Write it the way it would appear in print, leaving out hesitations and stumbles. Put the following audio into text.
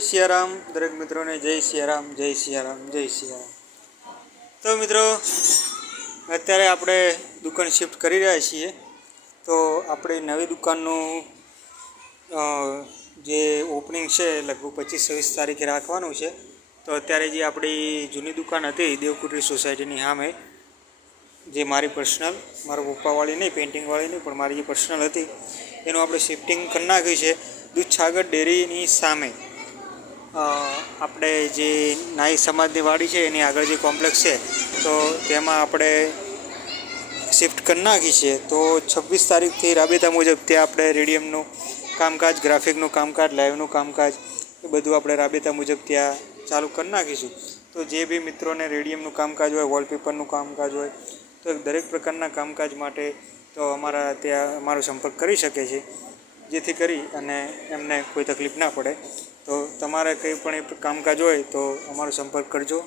સિયારામ દરેક મિત્રોને જય સિયારામ જય સિયારામ જય સિયારામ। તો મિત્રો અત્યારે આપણે દુકાન શિફ્ટ કરી રહ્યા છીએ। તો આપણે નવી દુકાનનું જે ઓપનિંગ છે લગભગ 25-26 તારીખે રાખવાનું છે। તો અત્યારે જે આપણી જૂની દુકાન હતી દેવકુટી સોસાયટીની સામે, જે મારી પર્સનલ, મારા પપ્પાવાળી નહીં, પેઇન્ટિંગવાળી નહીં, પણ મારી જે પર્સનલ હતી એનું આપણે શિફ્ટિંગ કરી નાખ્યું છે દૂધસાગર ડેરીની સામે। આપણે જે નાઈ સમાજની વાડી છે એની આગળ જે કોમ્પ્લેક્સ છે તો તેમાં આપણે શિફ્ટ કરી નાખી છે। તો 26 તારીખથી રાબેતા મુજબ ત્યાં આપણે રેડિયમનું કામકાજ, ગ્રાફિકનું કામકાજ, લાઈવનું કામકાજ એ બધું આપણે રાબેતા મુજબ ત્યાં ચાલુ કરી નાખીશું। તો જે બી મિત્રોને રેડિયમનું કામકાજ હોય, વોલપેપરનું કામકાજ હોય, તો દરેક પ્રકારના કામકાજ માટે તો અમારા ત્યાં અમારો સંપર્ક કરી શકે છે, જેથી કરી અને એમને કોઈ તકલીફ ના પડે। તો તમારે કંઈ પણ કામકાજ હોય તો અમારો સંપર્ક કરજો।